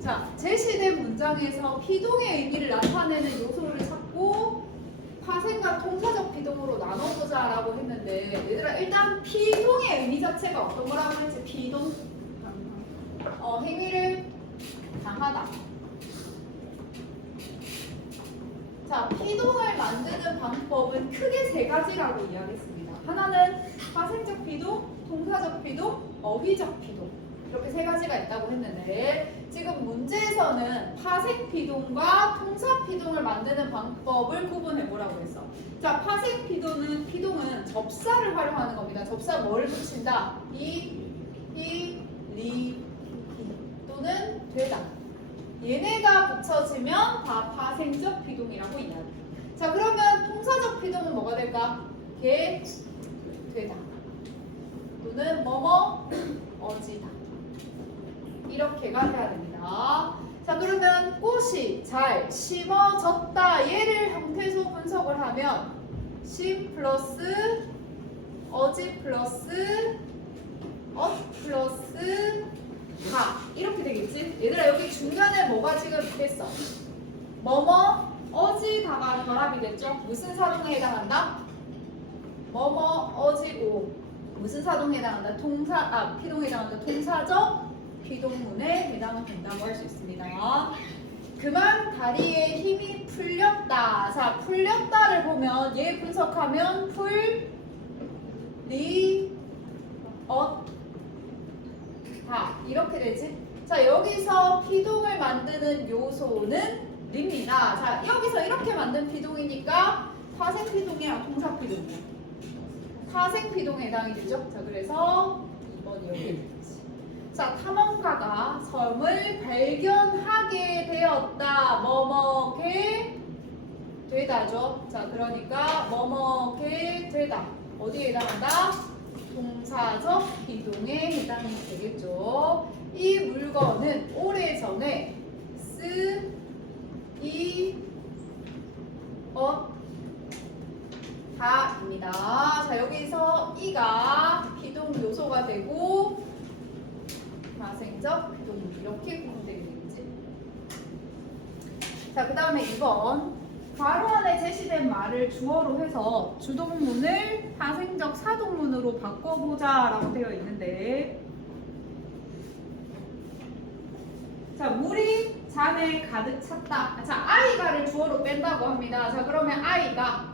자, 제시된 문장에서 피동의 의미를 나타내는 요소를 찾고 파생과 통사적 피동으로 나눠보자 라고 했는데 얘들아 일단 피동의 의미 자체가 어떤 거라고 했지? 피동 행위를 당하다. 자, 피동을 만드는 방법은 크게 세 가지라고 이야기했습니다. 하나는 파생적 피동, 통사적 피동, 어휘적 피동 이렇게 세 가지가 있다고 했는데 지금 문제에서는 파생 피동과 통사 피동을 만드는 방법을 구분해 보라고 했어. 자, 파생 피동은 접사를 활용하는 겁니다. 접사 뭘 붙인다? 리, 또는 되다. 얘네가 붙여지면 다 파생적 피동이라고 이야기해. 자, 그러면 통사적 피동은 뭐가 될까? 게, 되다. 또는 뭐뭐, 어지다. 이렇게가 해야 됩니다. 자, 그러면 꽃이 잘 심어졌다. 얘를 형태소 분석을 하면 심 플러스 어지 플러스 엇 플러스 다 이렇게 되겠지? 얘들아 여기 중간에 뭐가 지금 있겠어? 뭐뭐 어지다가 결합이 됐죠? 무슨 사동에 해당한다? 뭐뭐 어지고 무슨 사동에 해당한다? 피동에 해당한다. 통사적 피동문에 해당된다고 할 수 있습니다. 그만 다리에 힘이 풀렸다. 자, 풀렸다를 보면 얘 분석하면 다 이렇게 되지. 자, 여기서 피동을 만드는 요소는 립니다. 자, 여기서 이렇게 만든 피동이니까 파생 피동이야, 통사 피동이야. 파생 피동에 해당이 되죠. 자, 그래서 2번 여기 있지. 자, 탐험가가 섬을 발견하게 되었다. 뭐뭐게 되다죠. 자, 그러니까 뭐뭐게 되다. 어디에 해당한다? 동사적 피동에 해당이 되겠죠. 이 물건은 오래전에 다입니다. 자, 여기서 이가 피동 요소가 되고 파생적 피동 이렇게 구분되게 되겠지. 자, 그 다음에 2번 괄호 안에 제시된 말을 주어로 해서 주동문을 파생적 사동문으로 바꿔보자 라고 되어 있는데 자, 물이 잔에 가득 찼다. 자, 아이가를 주어로 뺀다고 합니다. 자, 그러면 아이가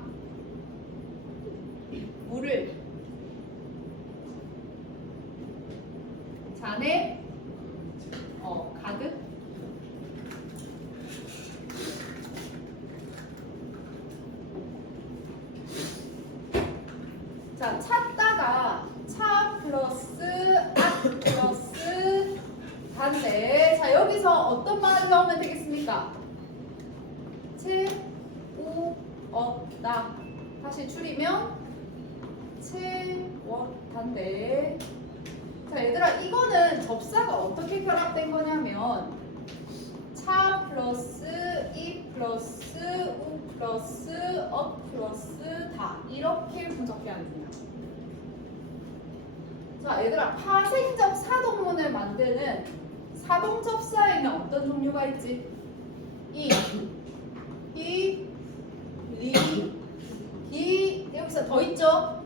물을 잔에 가득 자, 찾다가 차 플러스 앗 플러스 단데 자, 여기서 어떤 말을 넣으면 되겠습니까? 채우었다. 다시 줄이면 채웠단데 자, 얘들아 이거는 접사가 어떻게 결합된 거냐면 차 플러스 이 플러스 우 플러스 엇 플러스 다 이렇게 분석해야 됩니다. 자, 얘들아 파생적 사동문을 만드는 사동 접사에는 어떤 종류가 있지? 여기서 더 있죠?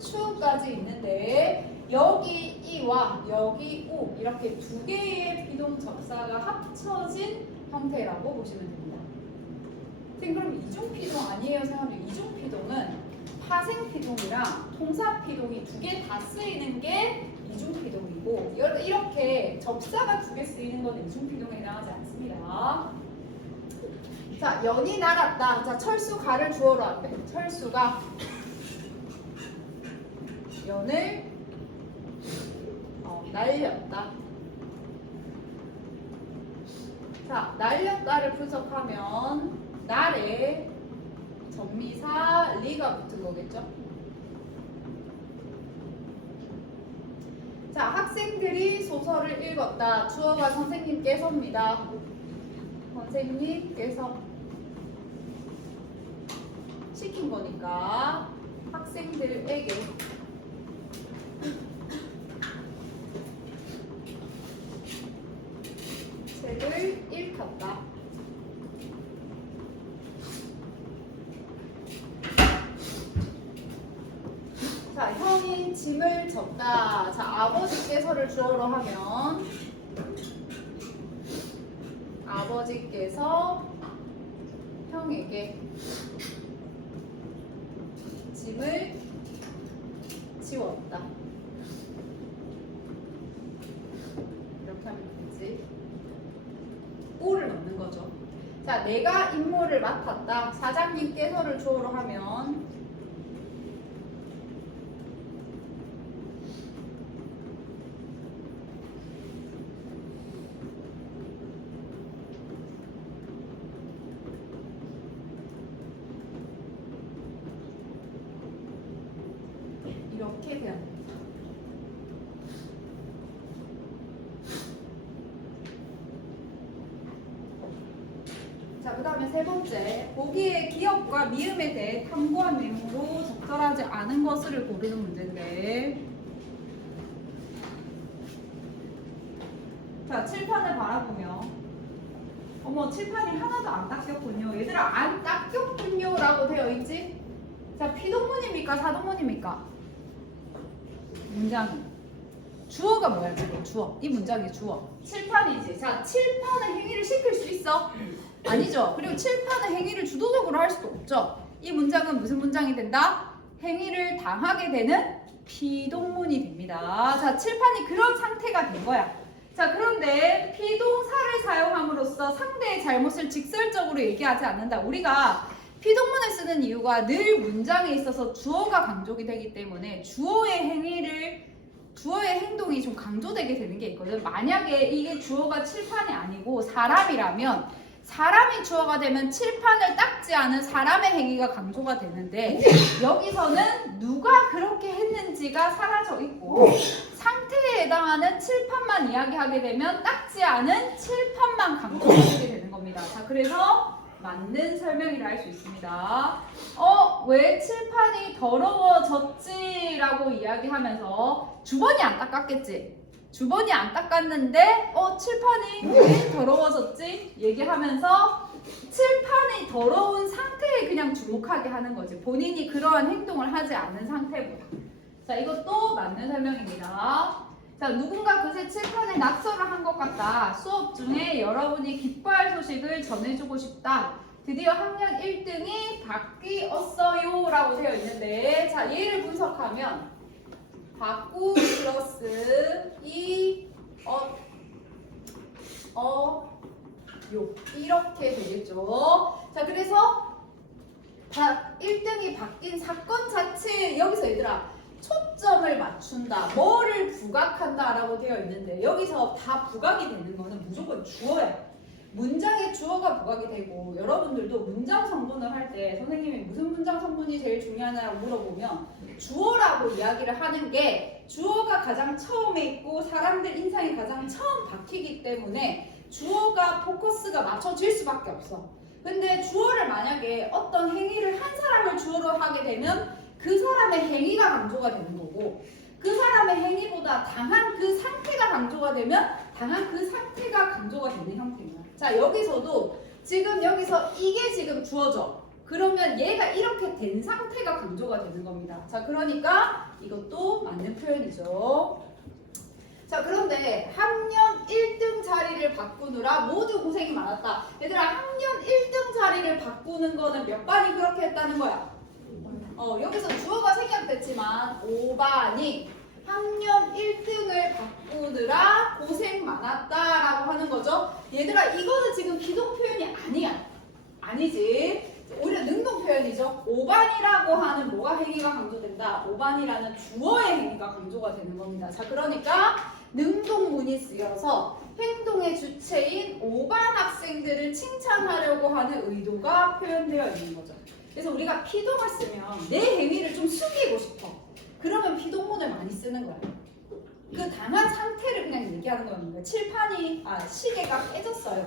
추까지 있는데 여기 이와 여기 우 이렇게 두 개의 비동 접사가 합쳐진 형태라고 보시면 됩니다. 선생님 그럼 이중피동 아니에요? 생각하면 이중피동은 파생피동이랑 통사피동이 두 개 다 쓰이는 게 이중피동이고 이렇게 접사가 두 개 쓰이는 건 이중피동에 해당하지 않습니다. 자, 연이 날았다. 자, 철수가를 주어로 할게. 철수가 연을 날렸다. 자, 날렸다를 분석하면 날에 전미사 리가 붙은 거겠죠? 자, 학생들이 소설을 읽었다. 주어가 선생님께서입니다. 선생님께서 시킨 거니까 학생들에게 책을 읽혔다. 자, 형이 짐을 졌다. 자, 아버지께서를 주어로 하면 아버지께서 형에게 짐을 지웠다. 이렇게 하면 되지. 오를 넣는 거죠. 자, 내가 임무를 맡았다. 사장님께서를 주어로 하면 이렇게 돼야 됩니다. 자, 그 다음에 세 번째, 보기의 기억과 미음에 대해 탐구한 내용으로 적절하지 않은 것을 고르는 문제인데, 자, 칠판을 바라보며 어머, 칠판이 하나도 안 닦였군요. 얘들아, 안 닦였군요 라고 되어 있지? 자, 피동문입니까? 사동문입니까? 문장이 주어가 뭐야? 지금 주어. 이 문장이 주어. 칠판이지. 자, 칠판은 행위를 시킬 수 있어? 아니죠. 그리고 칠판은 행위를 주도적으로 할 수도 없죠. 이 문장은 무슨 문장이 된다? 행위를 당하게 되는 피동문이 됩니다. 자, 칠판이 그런 상태가 된 거야. 자, 그런데 피동사를 사용함으로써 상대의 잘못을 직설적으로 얘기하지 않는다. 우리가 피동문을 쓰는 이유가 늘 문장에 있어서 주어가 강조가 되기 때문에 주어의 행동이 좀 강조되게 되는 게 있거든. 만약에 이게 주어가 칠판이 아니고 사람이라면 사람이 주어가 되면 칠판을 닦지 않은 사람의 행위가 강조가 되는데 여기서는 누가 그렇게 했는지가 사라져 있고 상태에 해당하는 칠판만 이야기하게 되면 닦지 않은 칠판만 강조되게 되는 겁니다. 자, 그래서 맞는 설명이라 할 수 있습니다. 왜 칠판이 더러워졌지? 라고 이야기하면서 주번이 안 닦았겠지? 주번이 안 닦았는데 칠판이 왜 더러워졌지? 얘기하면서 칠판이 더러운 상태에 그냥 주목하게 하는 거지. 본인이 그러한 행동을 하지 않은 상태보다. 자, 이것도 맞는 설명입니다. 자, 누군가 그새 칠판에 낙서를 한 것 같다. 수업 중에 여러분이 기뻐할 소식을 전해주고 싶다. 드디어 학년 1등이 바뀌었어요 라고 되어 있는데, 자, 얘를 분석하면 바꾸 플러스 요 이렇게 되겠죠. 자, 그래서 1등이 바뀐 사건 자체 여기서 얘들아 초점을 맞춘다, 뭐를 부각한다 라고 되어 있는데 여기서 다 부각이 되는 거는 무조건 주어야. 문장의 주어가 부각이 되고, 여러분들도 문장 성분을 할 때 선생님이 무슨 문장 성분이 제일 중요하냐고 물어보면 주어라고 이야기를 하는 게 주어가 가장 처음에 있고 사람들 인상이 가장 처음 박히기 때문에 주어가 포커스가 맞춰질 수밖에 없어. 근데 주어를 만약에 어떤 행위를 한 사람을 주어로 하게 되면 그 사람의 행위가 강조가 되는 거고, 그 사람의 행위보다 당한 그 상태가 강조가 되면 당한 그 상태가 강조가 되는 형태입니다. 자, 여기서도 지금 여기서 이게 지금 주어져. 그러면 얘가 이렇게 된 상태가 강조가 되는 겁니다. 자, 그러니까 이것도 맞는 표현이죠. 자, 그런데 학년 1등 자리를 바꾸느라 모두 고생이 많았다. 얘들아, 학년 1등 자리를 바꾸는 거는 몇 반이 그렇게 했다는 거야? 여기서 주어가 생략됐지만 5반이 학년 1등을 바꾸느라 고생 많았다라고 하는 거죠. 얘들아, 이거는 지금 기동 표현이 아니야. 아니지. 오히려 능동 표현이죠. 5반이라고 하는 뭐가 행위가 강조된다? 5반이라는 주어의 행위가 강조가 되는 겁니다. 자, 그러니까 능동문이 쓰여서 행동의 주체인 5반 학생들을 칭찬하려고 하는 의도가 표현되어 있는 거죠. 그래서 우리가 피동을 쓰면 내 행위를 좀 숙이고 싶어. 그러면 피동문을 많이 쓰는 거야. 그 당한 상태를 그냥 얘기하는 거였는데, 시계가 깨졌어요.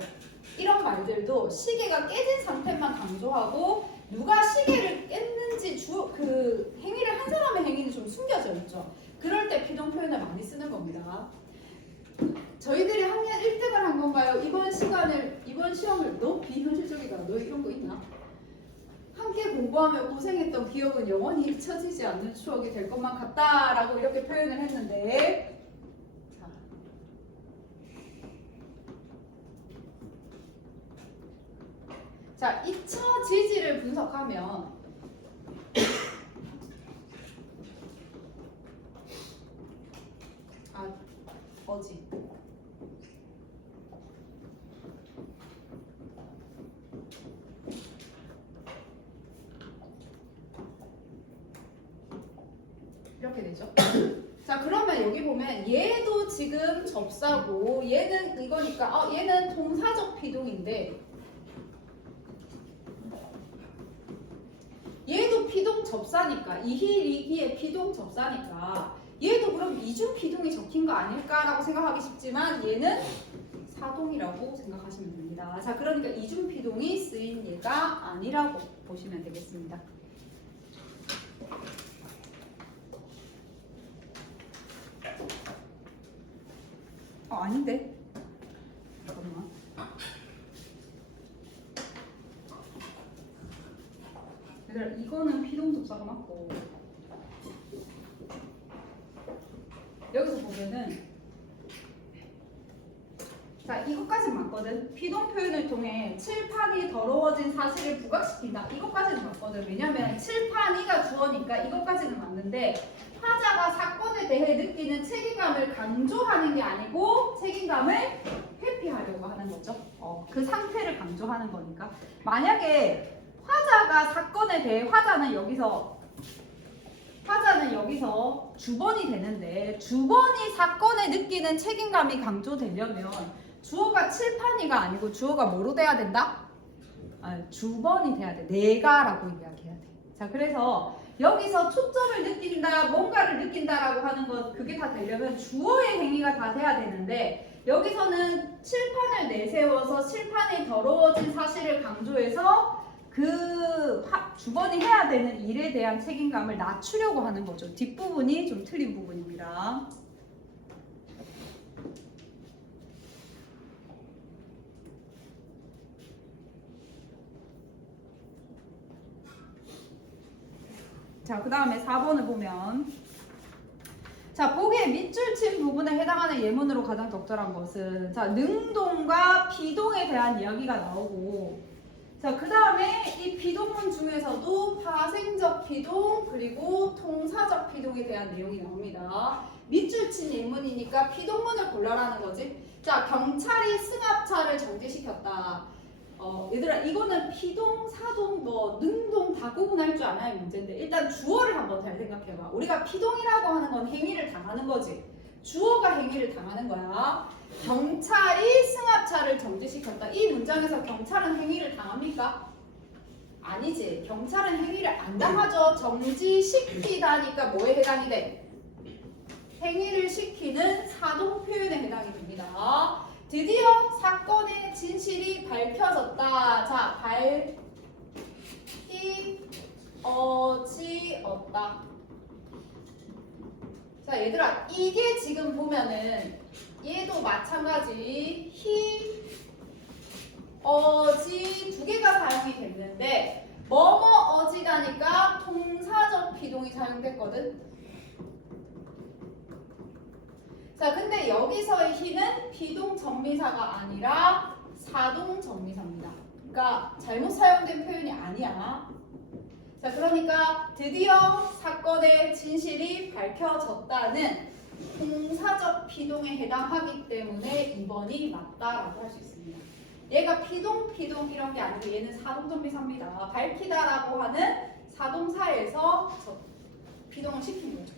이런 말들도 시계가 깨진 상태만 강조하고 누가 시계를 깼는지 그 행위를 한 사람의 행위는 좀 숨겨져 있죠. 그럴 때 피동 표현을 많이 쓰는 겁니다. 저희들이 학년 1등을 한 건가요? 과연 이번 시험을 너 비현실적이다. 너 이런 거 있나? 함께 공부하며 고생했던 기억은 영원히 잊혀지지 않는 추억이 될 것만 같다라고 이렇게 표현을 했는데, 자, 2차 지지를 분석하면 어지. 이렇게 되죠. 자, 그러면 여기 보면 얘도 지금 접사고 얘는 이거니까 얘는 동사적 피동인데 얘도 피동 접사니까 이희리기의 피동 접사니까 얘도 그럼 이중 피동이 적힌 거 아닐까라고 생각하기 쉽지만 얘는 사동이라고 생각하시면 됩니다. 자, 그러니까 이중 피동이 쓰인 얘가 아니라고 보시면 되겠습니다. 아닌데? 잠깐만. 얘들아, 이거는 피동 접사가 맞고 여기서 보면은 자, 이것까지는 맞거든. 피동 표현을 통해 칠판이 더러워진 사실을 부각시킨다. 이것까지는 맞거든. 왜냐면 칠판이가 주어니까 이것까지는 맞는데 화자가 사건에 대해 느끼는 책임감을 강조하는 게 아니고 책임감을 회피하려고 하는 거죠. 그 상태를 강조하는 거니까. 만약에 화자가 사건에 대해 화자는 여기서 주번이 되는데 주번이 사건에 느끼는 책임감이 강조되려면 주어가 칠판이가 아니고 주어가 뭐로 돼야 된다? 주번이 돼야 돼. 내가라고 이야기해야 돼. 자, 그래서 여기서 초점을 느낀다, 뭔가를 느낀다라고 하는 것 그게 다 되려면 주어의 행위가 다 돼야 되는데 여기서는 칠판을 내세워서 칠판이 더러워진 사실을 강조해서 그 주번이 해야 되는 일에 대한 책임감을 낮추려고 하는 거죠. 뒷부분이 좀 틀린 부분입니다. 자, 그 다음에 4번을 보면 자, 보기에 밑줄 친 부분에 해당하는 예문으로 가장 적절한 것은 자, 능동과 비동에 대한 이야기가 나오고 자, 그 다음에 이 비동문 중에서도 파생적 비동 그리고 통사적 비동에 대한 내용이 나옵니다. 밑줄 친 예문이니까 비동문을 골라라는 거지. 자, 경찰이 승합차를 정지시켰다. 얘들아, 이거는 피동, 사동, 능동 다 구분할 줄 아나요? 문제인데 일단 주어를 한번 잘 생각해봐. 우리가 피동이라고 하는 건 행위를 당하는 거지. 주어가 행위를 당하는 거야. 경찰이 승합차를 정지시켰다. 이 문장에서 경찰은 행위를 당합니까? 아니지. 경찰은 행위를 안 당하죠. 정지시키다니까 뭐에 해당이 돼? 행위를 시키는 사동 표현에 해당이 됩니다. 드디어 사건의 진실이 밝혀졌다. 자, 밝히어지었다. 자, 얘들아, 이게 지금 보면은 얘도 마찬가지 어지 두 개가 사용이 됐는데 어지다니까 동사적 비동이 사용됐거든. 자, 근데 여기서의 히는 비동 전미사가 아니라 사동 전미사입니다. 그러니까 잘못 사용된 표현이 아니야. 자, 그러니까 드디어 사건의 진실이 밝혀졌다는 동사적 피동에 해당하기 때문에 2번이 맞다라고 할 수 있습니다. 얘가 피동 이런 게 아니고 얘는 사동전미사입니다. 밝히다라고 하는 사동사에서 피동을 시킨 거죠.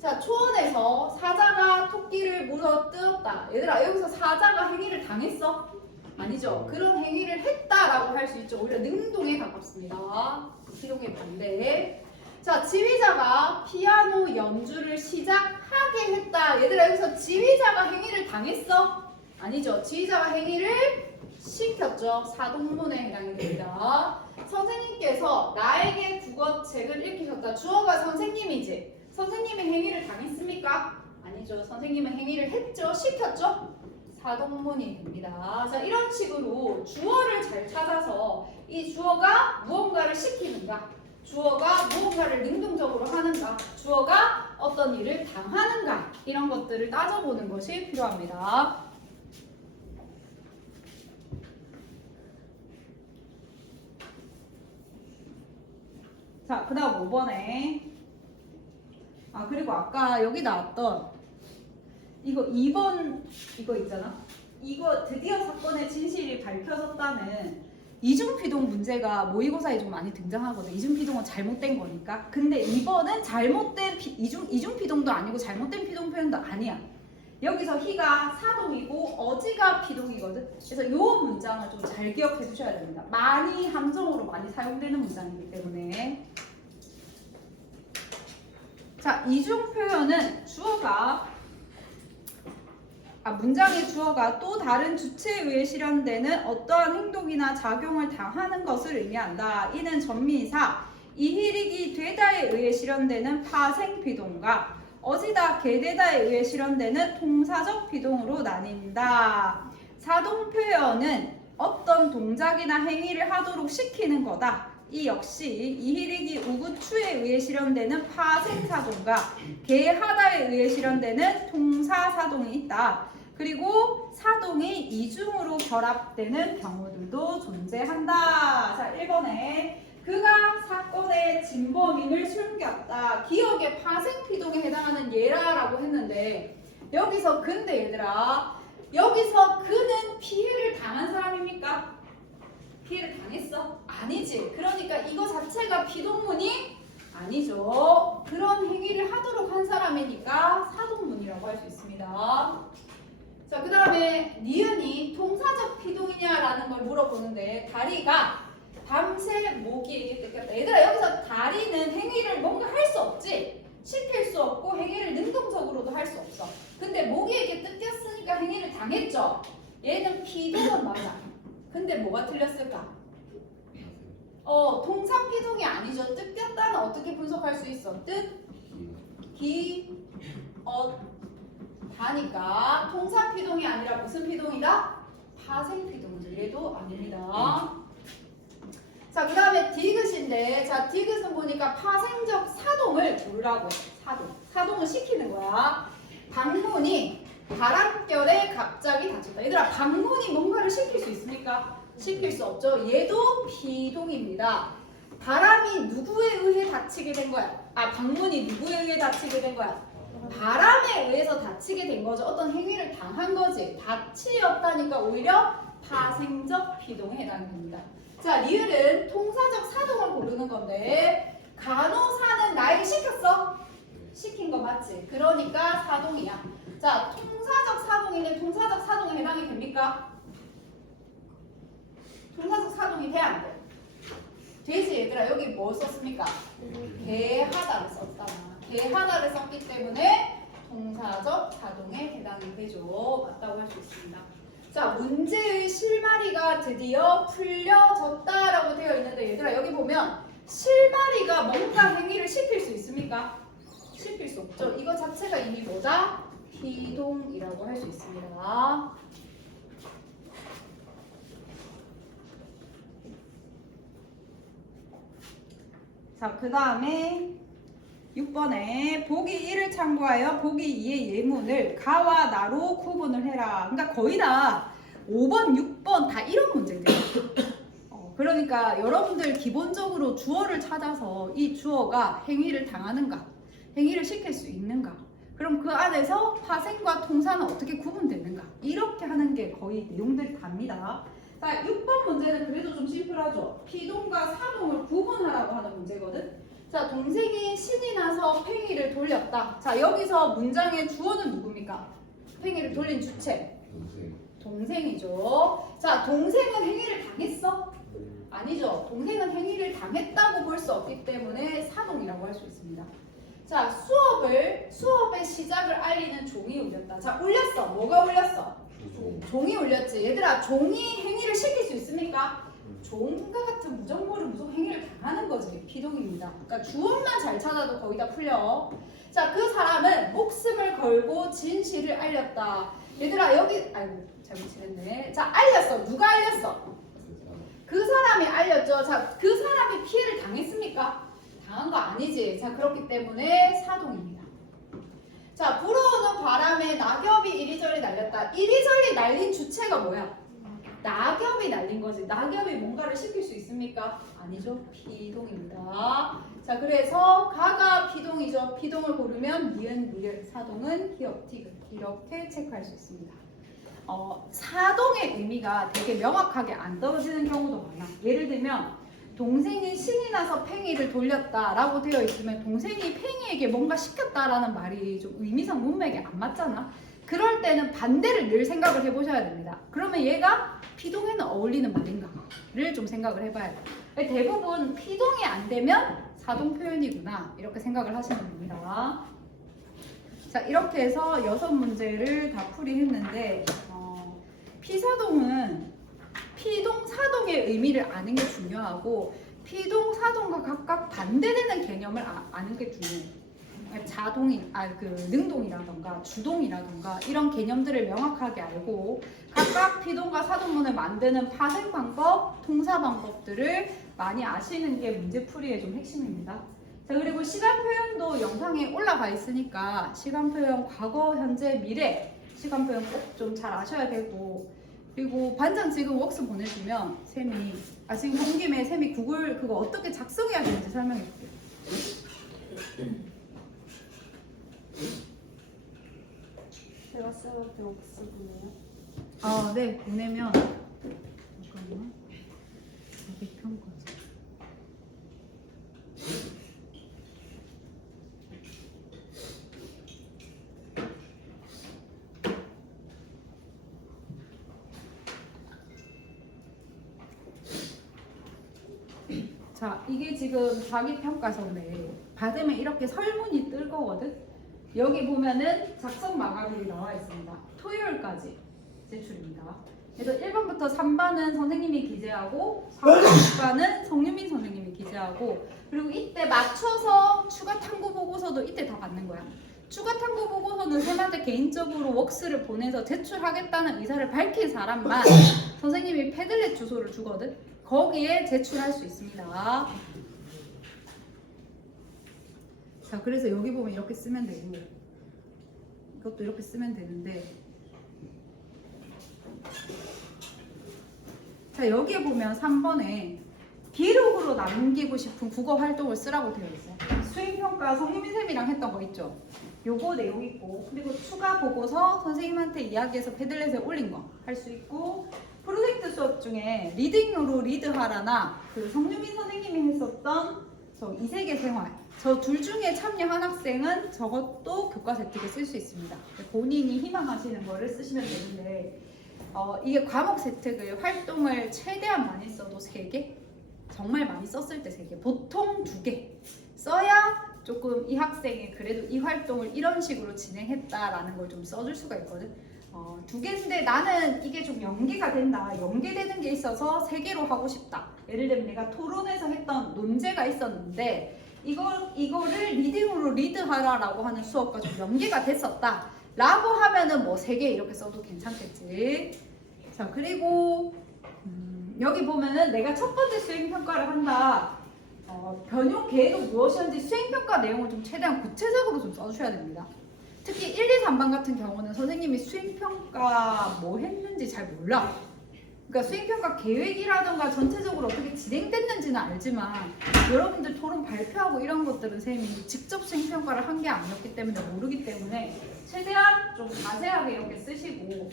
자, 초원에서 사자가 토끼를 물어뜯었다. 얘들아, 여기서 사자가 행위를 당했어? 아니죠. 그런 행위를 했다라고 할 수 있죠. 오히려 능동에 가깝습니다. 피동의 반대. 자, 지휘자가 피아노 연주를 시작하게 했다. 얘들아, 여기서 지휘자가 행위를 당했어? 아니죠. 지휘자가 행위를 시켰죠. 사동문에 해당이 됩니다. 선생님께서 나에게 국어책을 읽히셨다. 주어가 선생님이지. 선생님의 행위를 당했습니까? 아니죠. 선생님은 행위를 했죠. 시켰죠. 사동문이 됩니다. 자, 이런 식으로 주어를 잘 찾아서 이 주어가 무언가를 시키는가, 주어가 무언가를 능동적으로 하는가, 주어가 어떤 일을 당하는가, 이런 것들을 따져보는 것이 필요합니다. 자, 그 다음 5번에 그리고 아까 여기 나왔던 이거 2번 이거 있잖아. 이거 드디어 사건의 진실이 밝혀졌다는 이중피동 문제가 모의고사에 좀 많이 등장하거든. 이중피동은 잘못된 거니까. 근데 2번은 잘못된 이중피동도 아니고 잘못된 피동 표현도 아니야. 여기서 희가 사동이고 어지가 피동이거든. 그래서 이 문장을 좀 잘 기억해 두셔야 됩니다. 많이 함정으로 많이 사용되는 문장이기 때문에. 자, 이중 표현은 주어가 문장의 주어가 또 다른 주체에 의해 실현되는 어떠한 행동이나 작용을 당하는 것을 의미한다. 이는 전미사 이희릭이 되다에 의해 실현되는 파생 비동과 어지다 게되다에 의해 실현되는 동사적 비동으로 나뉜다. 사동 표현은 어떤 동작이나 행위를 하도록 시키는 거다. 이 역시 이희릭이 우구추에 의해 실현되는 파생사동과 게하다에 의해 실현되는 동사사동이 있다. 그리고 사동이 이중으로 결합되는 경우들도 존재한다. 자, 1번에 그가 사건의 진범인을 숨겼다. 기억의 파생피동에 해당하는 예라라고 했는데 여기서 근데 얘들아, 여기서 그는 피해를 당한 사람입니까? 피해를 당했어? 아니지. 그러니까 이거 자체가 피동문이 아니죠. 그런 행위를 하도록 한 사람이니까 사동문이라고 할 수 있습니다. 자, 그 다음에 니은이 동사적 피동이냐라는 걸 물어보는데 다리가 밤새 모기에게 뜯겼다. 얘들아, 여기서 다리는 행위를 뭔가 할 수 없지. 시킬 수 없고 행위를 능동적으로도 할 수 없어. 근데 모기에게 뜯겼으니까 행위를 당했죠. 얘는 피동은 맞아. 근데 뭐가 틀렸을까? 동사 피동이 아니죠. 뜯겼다는 어떻게 분석할 수 있어? 다니까 동사 피동이 아니라 무슨 피동이다? 파생 피동이죠. 얘도 아닙니다. 자, 그 다음에 디귿인데, 자, 디귿은 보니까 파생적 사동을 고르라고. 사동을 시키는 거야. 방문이 바람결에 갑자기 닫혔다. 얘들아, 방문이 뭔가를 시킬 수 있습니까? 시킬 수 없죠. 얘도 비동입니다. 바람이 누구에 의해 닫히게 된 거야? 방문이 누구에 의해 닫히게 된 거야? 바람에 의해서 닫히게 된 거죠. 어떤 행위를 당한 거지. 닫히었다니까 오히려 파생적 비동에 해당됩니다. 자, 리을은 통사적 사동을 고르는 건데 간호사는 나에게 시켰어? 시킨 거 맞지? 그러니까 사동이야. 자, 통사적 사동이는 동사적 사동에 해당이 됩니까? 동사적 사동이 돼, 안 돼? 되지, 얘들아. 여기 뭐 썼습니까? 게하다를 썼잖아. 게하다를 썼기 때문에 동사적 사동에 해당이 되죠. 맞다고 할 수 있습니다. 자, 문제의 실마리가 드디어 풀려졌다라고 되어 있는데 얘들아, 여기 보면 실마리가 뭔가 행위를 시킬 수 있습니까? 시킬 수 없죠. 이거 자체가 이미 뭐다? 피동이라고 할 수 있습니다. 자, 그 다음에 6번에 보기 1을 참고하여 보기 2의 예문을 가와 나로 구분을 해라. 그러니까 거의 다 5번, 6번 다 이런 문제들이에요. 그러니까 여러분들 기본적으로 주어를 찾아서 이 주어가 행위를 당하는가, 행위를 시킬 수 있는가, 그럼 그 안에서 파생과 통사는 어떻게 구분되는가, 이렇게 하는 게 거의 내용들이 답니다. 자, 6번 문제는 그래도 좀 심플하죠. 피동과 사동을 구분하라고 하는 문제거든. 자, 동생이 신이 나서 팽이를 돌렸다. 자, 여기서 문장의 주어는 누굽니까? 팽이를 돌린 주체. 동생이죠. 자, 동생은 행위를 당했어? 아니죠. 동생은 행위를 당했다고 볼 수 없기 때문에 사동이라고 할 수 있습니다. 자, 수업의 시작을 알리는 종이 울렸다. 자, 울렸어. 뭐가 울렸어? 종이 울렸지. 얘들아, 종이 행위를 시킬 수 있습니까? 좋은가 같은 부정모를 무속 행위를 당하는 거지. 피동입니다. 그러니까 주어만 잘 찾아도 거의 다 풀려. 자, 그 사람은 목숨을 걸고 진실을 알렸다. 얘들아 여기 아이고 잘못 칠했네. 자, 알렸어. 누가 알렸어? 그 사람이 알렸죠. 자, 그 사람이 피해를 당했습니까? 당한 거 아니지. 자, 그렇기 때문에 사동입니다. 자, 불어오는 바람에 낙엽이 이리저리 날렸다. 이리저리 날린 주체가 뭐야? 낙엽이 날린 거지. 낙엽이 뭔가를 시킬 수 있습니까? 아니죠. 피동입니다. 자, 그래서 가가 피동이죠. 피동을 고르면 니은, 리을, 사동은 기역, 티귿 이렇게 체크할 수 있습니다. 사동의 의미가 되게 명확하게 안 떨어지는 경우도 많아. 예를 들면 동생이 신이 나서 팽이를 돌렸다라고 되어 있으면 동생이 팽이에게 뭔가 시켰다라는 말이 좀 의미상 문맥에 안 맞잖아. 그럴 때는 반대를 늘 생각을 해보셔야 됩니다. 그러면 얘가 피동에는 어울리는 말인가를 좀 생각을 해봐야 돼요. 대부분 피동이 안 되면 사동 표현이구나 이렇게 생각을 하시면 됩니다. 자, 이렇게 해서 6문제를 다 풀이했는데 피사동은 피동, 사동의 의미를 아는 게 중요하고 피동, 사동과 각각 반대되는 개념을 아는 게 중요해요. 능동이라던가 주동이라던가 이런 개념들을 명확하게 알고 각각 피동과 사동문을 만드는 파생 방법, 통사 방법들을 많이 아시는 게 문제풀이의 좀 핵심입니다. 자, 그리고 시간 표현도 영상에 올라가 있으니까 시간 표현 과거, 현재, 미래 시간 표현 꼭 좀 잘 아셔야 되고, 그리고 반장 지금 웍스 보내주면 쌤이 지금 온 김에 쌤이 구글 그거 어떻게 작성해야 되는지 설명해 줄게요. 제가 쌤한테 옥스 보내요? 네, 보내면 잠깐만. 자기 평가. 자, 이게 지금 자기평가서인데 받으면 이렇게 설문이 뜰 거거든. 여기 보면은 작성 마감일이 나와 있습니다. 토요일까지 제출입니다. 그래서 1번부터 3번은 선생님이 기재하고 4번은 성유민 선생님이 기재하고, 그리고 이때 맞춰서 추가 탐구 보고서도 이때 다 받는 거야. 추가 탐구 보고서는 쌤한테 개인적으로 웍스를 보내서 제출하겠다는 의사를 밝힌 사람만 선생님이 패들렛 주소를 주거든. 거기에 제출할 수 있습니다. 자, 그래서 여기 보면 이렇게 쓰면 되고 이것도 이렇게 쓰면 되는데, 자, 여기에 보면 3번에 기록으로 남기고 싶은 국어 활동을 쓰라고 되어 있어요. 수행평가 성유민 쌤이랑 했던 거 있죠? 요거 내용 있고, 그리고 추가 보고서 선생님한테 이야기해서 패들렛에 올린 거 할 수 있고, 프로젝트 수업 중에 리딩으로 리드하라나 그 성유민 선생님이 했었던 저 이세계 생활, 저 둘 중에 참여한 학생은 저것도 교과 세특에 쓸 수 있습니다. 본인이 희망하시는 거를 쓰시면 되는데, 이게 과목 세특을 활동을 최대한 많이 써도 3개, 정말 많이 썼을 때 3개, 보통 2개 써야 조금 이 학생이 그래도 이 활동을 이런 식으로 진행했다라는 걸 좀 써줄 수가 있거든. 2개인데 나는 이게 좀 연계가 된다, 연계되는 게 있어서 3개로 하고 싶다. 예를 들면 내가 토론에서 했던 논제가 있었는데 이거를 리딩으로 리드하라라고 하는 수업과 좀 연계가 됐었다 라고 하면은 뭐 3개 이렇게 써도 괜찮겠지. 자, 그리고 여기 보면은 내가 첫 번째 수행평가를 한다, 변용 계획은 무엇이었는지 수행평가 내용을 좀 최대한 구체적으로 좀 써주셔야 됩니다. 특히 1, 2, 3반 같은 경우는 선생님이 수행평가 뭐 했는지 잘 몰라. 그러니까 수행평가 계획이라던가 전체적으로 어떻게 진행됐는지는 알지만 여러분들 토론 발표하고 이런 것들은 선생님이 직접 수행평가를 한 게 아니었기 때문에 모르기 때문에 최대한 좀 자세하게 이렇게 쓰시고,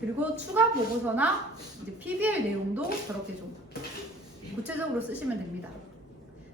그리고 추가 보고서나 이제 PBL 내용도 저렇게 좀 구체적으로 쓰시면 됩니다.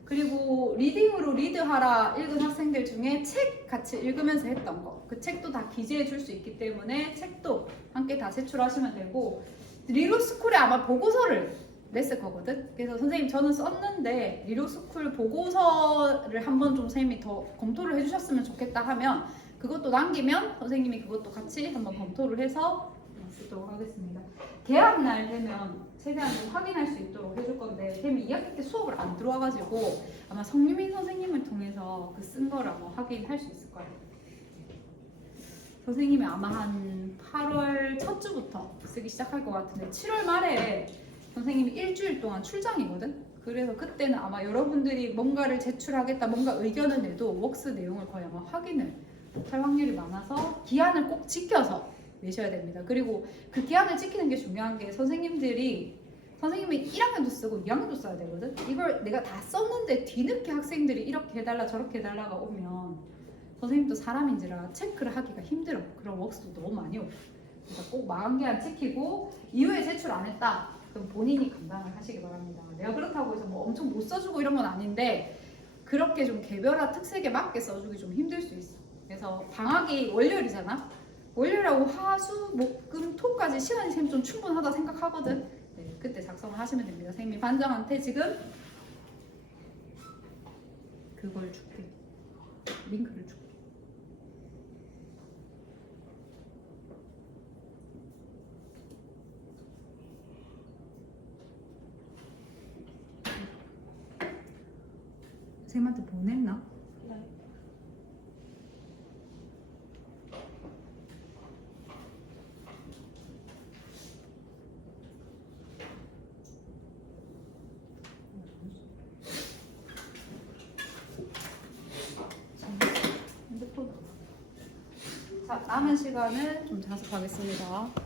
그리고 리딩으로 리드하라 읽은 학생들 중에 책 같이 읽으면서 했던 거, 그 책도 다 기재해 줄 수 있기 때문에 책도 함께 다 제출하시면 되고, 리로스쿨에 아마 보고서를 냈을 거거든. 그래서 선생님 저는 썼는데 리로스쿨 보고서를 한번 좀 선생님이 더 검토를 해주셨으면 좋겠다 하면 그것도 남기면 선생님이 그것도 같이 한번 검토를 해서 쓰도록 하겠습니다. 개학 날 되면 최대한 좀 확인할 수 있도록 해줄 건데 쌤이 2학기 때 수업을 안 들어와가지고 아마 성유민 선생님을 통해서 그 쓴 거를 아마 확인할 수 있을 거예요. 선생님이 아마 한 8월 첫 주부터 쓰기 시작할 것 같은데 7월 말에 선생님이 일주일 동안 출장이거든. 그래서 그때는 아마 여러분들이 뭔가를 제출하겠다, 뭔가 의견을 내도 웍스 내용을 거의 아마 확인을 못할 확률이 많아서 기한을 꼭 지켜서 내셔야 됩니다. 그리고 그 기한을 지키는 게 중요한 게 선생님이 1학년도 쓰고 2학년도 써야 되거든. 이걸 내가 다 썼는데 뒤늦게 학생들이 이렇게 해달라 저렇게 해달라가 오면 선생님도 사람인지라 체크를 하기가 힘들어. 그런 웍스도 너무 많이 오고. 그러니까 꼭 마감 기한 지키고 이후에 제출 안 했다. 그럼 본인이 감당을 하시기 바랍니다. 내가 그렇다고 해서 뭐 엄청 못 써주고 이런 건 아닌데 그렇게 좀 개별화 특색에 맞게 써주기 좀 힘들 수 있어. 그래서 방학이 월요일이잖아. 월요일하고 화, 수, 목, 금, 토까지 시간이 쌤 좀 충분하다 생각하거든. 네, 그때 작성을 하시면 됩니다. 선생님이 반장한테 지금 그걸 줄게. 링크를 줄게. 쌤한테 보냈나? 네. 핸드폰. 자, 남은 시간은 좀 자습하겠습니다.